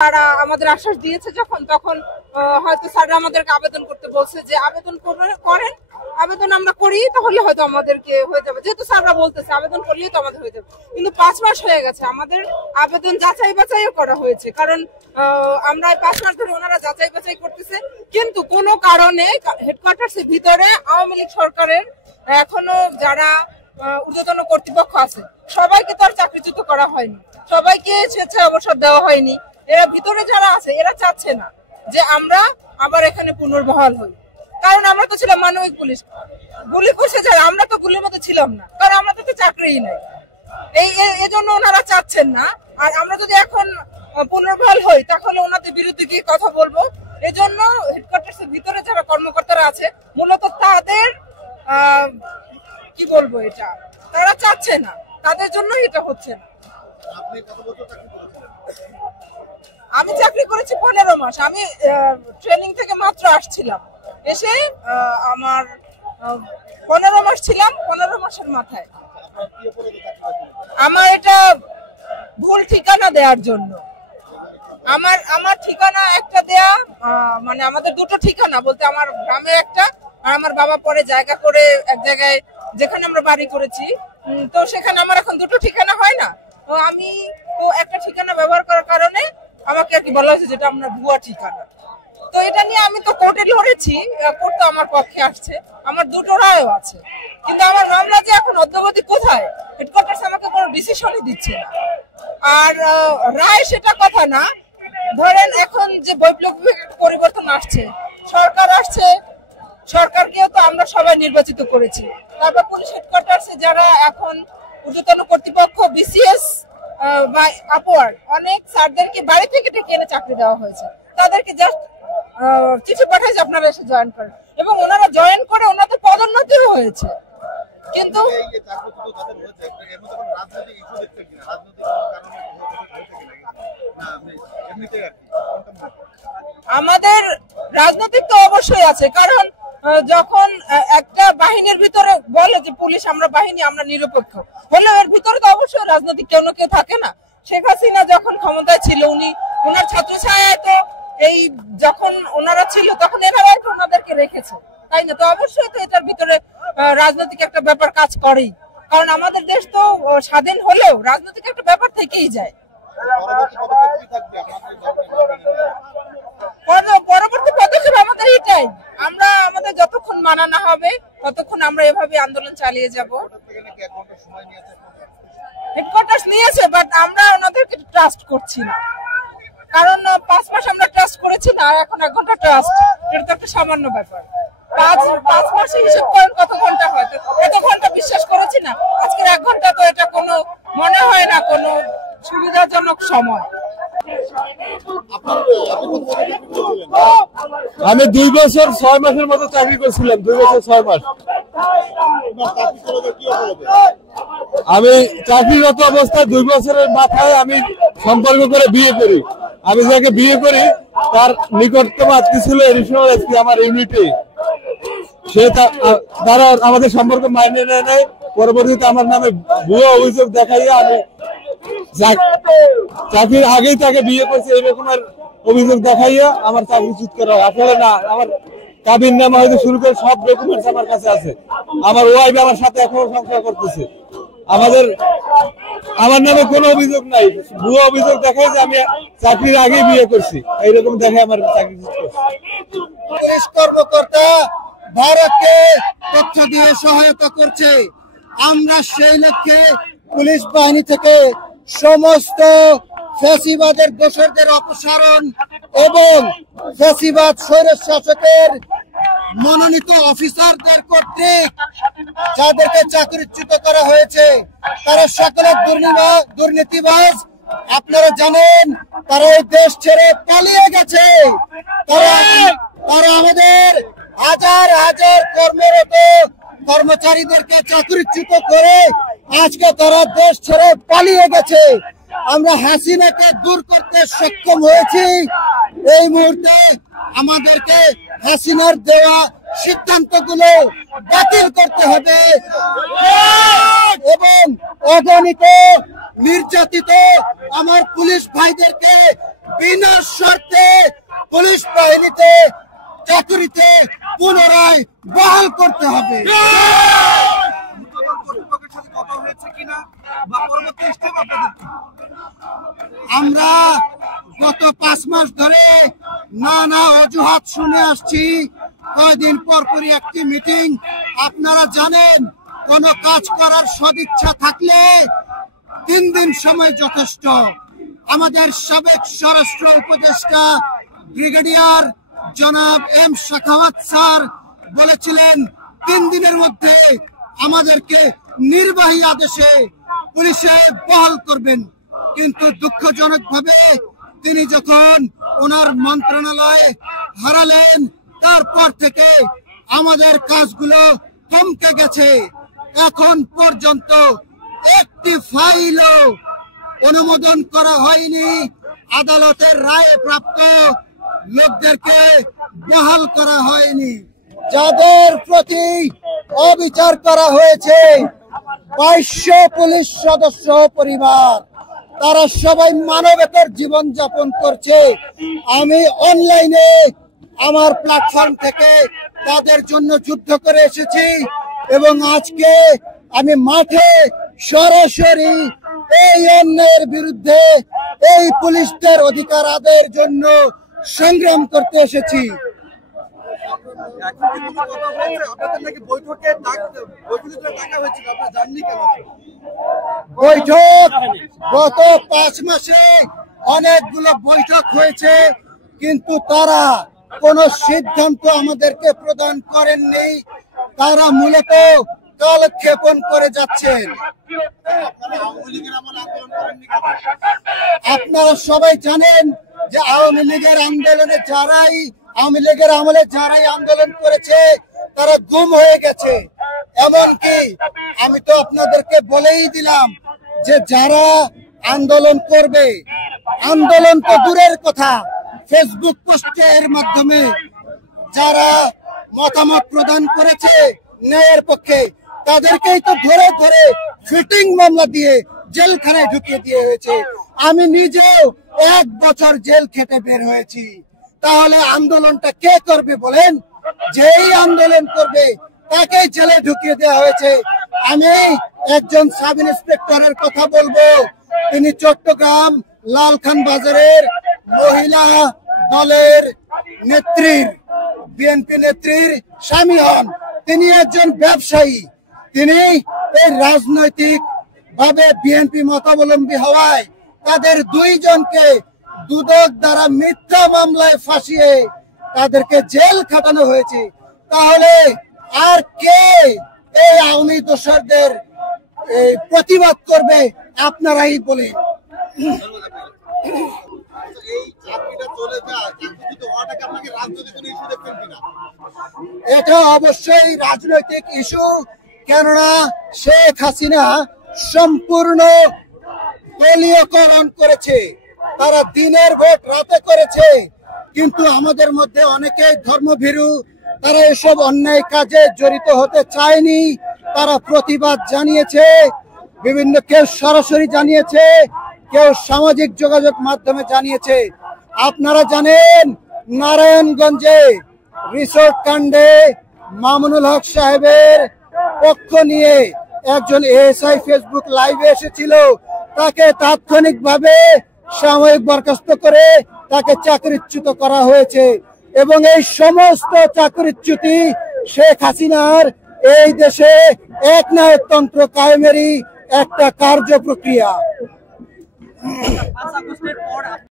তারা আমাদের আশ্বাস দিয়েছে যখন, তখন হয়তো স্যাররা আমাদেরকে আবেদন করতে বলছে যে আবেদন করেন, আবেদন আমরা করি তাহলে হয়তো আমাদেরকে হয়ে যাবে, যেহেতু স্যাররা বলতেছে আবেদন করলেই তো আমাদের হয়ে যাবে। কিন্তু 5 মাস হয়ে গেছে, আমাদের আবেদন যাচাই বাছাইও করা হয়েছে, কারণ আমরা 5 মাস ধরে ওনারা যাচাই বাছাই করতেছে, কিন্তু কোনো কারণে হেডকোয়ার্টার্সের ভিতরে আওয়ামী লীগ সরকারের এখনো যারা ঊর্ধ্বতন কর্তৃপক্ষ আছে সবাইকে তো আর চাকরিচ্যুত করা হয়নি, সবাইকে স্বেচ্ছায় অবসর দেওয়া হয়নি। এরা ভিতরে যারা আছে এরা চাচ্ছে না যে আমরা আবার এখানে পুনর্বহাল হই, কারণ আমরা তো ছিলাম মানবিক পুলিশ। গুলি করছে যারা, আমরা তো গুলির মধ্যে ছিলাম না, কারণ আমাদের তো চাকরিই নাই। এই জন্য ওনারা চাচ্ছেন না। আর আমরা যদি এখন পুনর্বহাল হই তাহলে ওনাদের বিরুদ্ধে গিয়ে কথা বলবো। এই জন্য হেডকোয়ার্টার্সের ভিতরে যারা কর্মকর্তারা আছে মূলত তাদের কি বলবো, এটা তারা চাচ্ছে না, তাদের জন্য এটা হচ্ছে না। আমি চাকরি করেছি 15 মাস। আমি ট্রেনিং থেকে মাত্র আসছিলাম, এসে আমার 15 মাস ছিলাম। 15 মাসের মাথায় আমার এটা ভুল ঠিকানা দেওয়ার জন্য, আমার ঠিকানা একটা দেয়া, মানে আমাদের দুটো ঠিকানা বলতে আমার গ্রামে একটা, আর আমার বাবা পরে জায়গা করে এক জায়গায় যেখানে আমরা বাড়ি করেছি, তো সেখানে আমার এখন দুটো ঠিকানা হয় না। তো আমি তো একটা ঠিকানা ব্যবহার করার কারণে আমাকে আর কি বলা হয়েছে যেটা আমরা ভুয়া ঠিকানা। তো এটা নিয়ে আমি তো কোর্টে লড়েছি, কোর্ট তো আমার পক্ষে আসছে, আমার দুটো রায়ও আছে, কিন্তু আমার মামলা যে এখন অদ্যাবধি কোথায়, হেডকোয়ার্টার্স আমাকে কোনো ডিসিশনই দিচ্ছে না। আর রায় সেটা কথা না, ধরেন এখন যে বৈপ্লবিক পরিবর্তন আসছে, সরকার আসছে, সরকারকেও তো আমরা সবাই নির্বাচিত করেছি। তারপর পুলিশ হেডকোয়ার্টার্সে যারা এখন ঊর্ধ্বতন কর্তৃপক্ষ, বিসিএস বা আপওয়ার্ড, অনেক স্যারদেরকে বাড়ি থেকে ডেকে এনে চাকরি দেওয়া হয়েছে, তাদেরকে জাস্ট চিঠি পাঠাইছে আপনারা এসে জয়েন করেন, এবং ওনারা জয়েন করে ওনাদের পদোন্নতিও হয়েছে। কিন্তু আমাদের রাজনৈতিক তো অবশ্যই আছে, কারণ যখন একটা বাহিনীর ভিতরে বলে যে পুলিশ আমরা বাহিনী, আমরা নিরপেক্ষ, হলেও এর ভিতরে তো অবশ্যই রাজনৈতিক কেউ না কেউ থাকে না। শেখ হাসিনা যখন ক্ষমতায় ছিল, ওনার ছাত্রছায়ায় তো এই যখন ওনারা ছিল তখন এনারাই তো ওনাদেরকে রেখেছে, তাই না? তো অবশ্যই তো এটার ভিতরে রাজনৈতিক একটা ব্যাপার কাজ করেই, কারণ আমাদের দেশ তো স্বাধীন হলেও রাজনৈতিক একটা ব্যাপার থেকেই যায়। পরবর্তী পদক্ষেপ আমাদের এটাই, আমরা আমাদের যতক্ষণ মানা না হবে ততক্ষণ আমরা এভাবে আন্দোলন চালিয়ে যাব। হেডকোয়ার্টার্স নিয়েছে, বাট আমরা ওনাদেরকে ট্রাস্ট করছি না, কারণ 5 মাস আমরা ট্রাস্ট করেছি না, আর এখন 1 ঘন্টা ট্রাস্ট, এটা তো একটা সামান্য ব্যাপার। 5 মাসে হিসেব করেন কত ঘন্টা হয়, এত ঘন্টা বিশ্বাস করেছি না, আজকের 1 ঘন্টা তো এটা কোনো মনে হয় না কোনো সুবিধাজনক সময়। আমি 2 বছর 6 মাসের মতো চাকরি করছিলাম, 2 বছর 6 মাস। আমি চাকরিরত অবস্থায় 2 বছরের মাথায় আমি সম্পর্ক করে বিয়ে করি। আমি যাকে বিয়ে করি তার নিকটতম আত্মীয় ছিল এডিশনাল এসপি আমার ইউনিটে। তারা আমাদের সম্পর্ক মাইনে নেয়। পরবর্তীতে আমার নামে ভুয়া অভিযোগ দেখাইয়া আমি চাকরির আগেই তাকে বিয়ে করছে এরকমের অভিযোগ দেখাইয়া আমার চাকরিচ্যুত করা হয়। আসলে না, আমার কাবিন নামা হইতে শুরু করে সব ডকুমেন্টস আমার কাছে আছে। আমার ওয়াইফ আমার সাথে এখনো সংসার করতেছে। আমার নামে কোনো অভিযোগ নাই, ভুয়া অভিযোগ দেখায় যে আমি চাকরির আগেই বিয়ে করছি, এইরকম দেখায় আমার চাকরিচ্যুত করছে। পুলিশ কর্মকর্তা ভারতকে তথ্য দিয়ে সহায়তা করছে। আমরা সেই লক্ষ্যে পুলিশ বাহিনী থেকে সমস্ত ফ্যাসিবাদের দোষরদের অপসারণ এবং ফ্যাসিবাদ স্বৈর শাসকের মনোনীত অফিসারদের কর্তৃক যাদেরকে চাকরিচ্যুত করা হয়েছে তারা সকলে দুর্নীতিবাজ। আপনারা জানেন তারা এই দেশ ছেড়ে পালিয়ে গেছে। তারা আমাদের হাজার হাজার কর্মরত কর্মচারীদেরকে চাকরিচ্যুত করে আজকে তারা দেশ ছেড়ে পালিয়ে গেছে। আমরা হাসিনাকে দূর করতে সক্ষম হয়েছি। এই মুহূর্তে আমাদেরকে হাসিনার দেওয়া সিদ্ধান্তগুলো বাতিল করতে হবে এবং অগণিত নির্যাতিত আমার পুলিশ ভাইদেরকে বিনা শর্তে পুলিশ বাহিনীতে চাকরিতে পুনরায় বহাল করতে হবে। আমরা গত 5 মাস ধরে নানা অজুহাত শুনে আসছি। কয়েকদিন পরপরই একটি মিটিং। আপনারা জানেন, কোন কাজ করার সদিচ্ছা থাকলে 3 দিন সময় যথেষ্ট। আমাদের সাবেক স্বরাষ্ট্র উপদেষ্টা ব্রিগেডিয়ার জনাব এম শাখাওয়াত স্যার বলেছিলেন 3 দিনের মধ্যে আমাদেরকে নির্বাহী আদেশে পুলিশে বহাল করবেন। কিন্তু দুঃখজনকভাবে তিনি যখন ওনার মন্ত্রণালয় হারালেন, তারপর থেকে আমাদের কাজগুলো থমকে গেছে। এখন পর্যন্ত একটি ফাইলও অনুমোদন করা হয়নি। আদালতের রায়ে প্রাপ্ত লোকদেরকে বহাল করা হয়নি। যাদের প্রতি অবিচার করা হয়েছে 2200 পুলিশ সদস্য পরিবার, তারা সবাই মানবেতর জীবন যাপন করছে। আমি অনলাইনে আমার প্ল্যাটফর্ম থেকে তাদের জন্য যুদ্ধ করে এসেছি এবং আজকে আমি মাঠে সরাসরি এই অন্যায়ের বিরুদ্ধে, এই পুলিশদের অধিকার আদায়ের জন্য সংগ্রাম করতে এসেছি। বৈঠক গত 5 মাসে অনেকগুলো বৈঠক হয়েছে, কিন্তু তারা কোনো সিদ্ধান্ত আমাদেরকে প্রদান করেননি। তারা মূলত কালক্ষেপণ করে যাচ্ছেন। আপনারা সবাই জানেন যে আওয়ামী লীগের আমলে যারাই আন্দোলন করেছে তারা গুম হয়ে গেছে। এমনকি আমি তো আপনাদেরকে বলেই দিলাম যে যারা আন্দোলন করবে, আন্দোলন তো দূরের কথা, ফেসবুক পোস্টের মাধ্যমে যারা মতামত প্রদান করেছে ন্যায়ের পক্ষে, তাদেরকেই তো ধরে ধরে ফিটিং মামলা দিয়ে জেলখানায় ঢুকিয়ে দিয়ে হয়েছে। আমি নিজেও 1 বছর জেল খেটে বের হয়েছি। তাহলে আন্দোলনটা কে করবে বলেন? যেই আন্দোলন করবে তাকে জেলে ঢুকিয়ে দেওয়া হয়েছে। আমি একজন সাব ইন্সপেক্টরের কথা বলবো, তিনি চট্টগ্রাম লালখান বাজারের মহিলা দলের নেত্রীর, বিএনপি নেত্রীর স্বামী হন। তিনি একজন ব্যবসায়ী। তিনি এই রাজনৈতিক ভাবে বিএনপি মতাবলম্বী হওয়ায় তাদের 2 জনকে দুদক দ্বারা মিথ্যা মামলায় ফাঁসিয়ে তাদেরকে জেল খাটানো হয়েছে। তাহলে আর কে এই আওয়ামী দোসরদের প্রতিবাদ করবে? আপনারাই বলেন। এটা অবশ্যই রাজনৈতিক ইস্যু, কেননা শেখ হাসিনা সম্পূর্ণ দলীয়করণ করেছে। তারা দিনের ভোট রাতে করেছে, কিন্তু আমাদের মধ্যে অনেকে ধর্মভীরু, তারা এসব অন্যায় কাজে জড়িত হতে চায়নি। তারা প্রতিবাদ জানিয়েছে, বিভিন্ন কেউ সরাসরি জানিয়েছে, কেউ সামাজিক যোগাযোগ মাধ্যমে জানিয়েছে। আপনারা জানেন নারায়ণগঞ্জে রিসোর্ট কাণ্ডে মামুনুল হক সাহেবের পক্ষ নিয়ে একজন এএসআই ফেসবুক লাইভে এসেছিল। তাকে তাৎক্ষণিকভাবে সাময়িক বরখাস্ত করে তাকে চাকরিচ্যুত করা হয়েছে এবং এই সমস্ত চাকরিচ্যুতি শেখ হাসিনার এই দেশে একনায়কতন্ত্র কায়েমেরই একটা কার্য প্রক্রিয়া।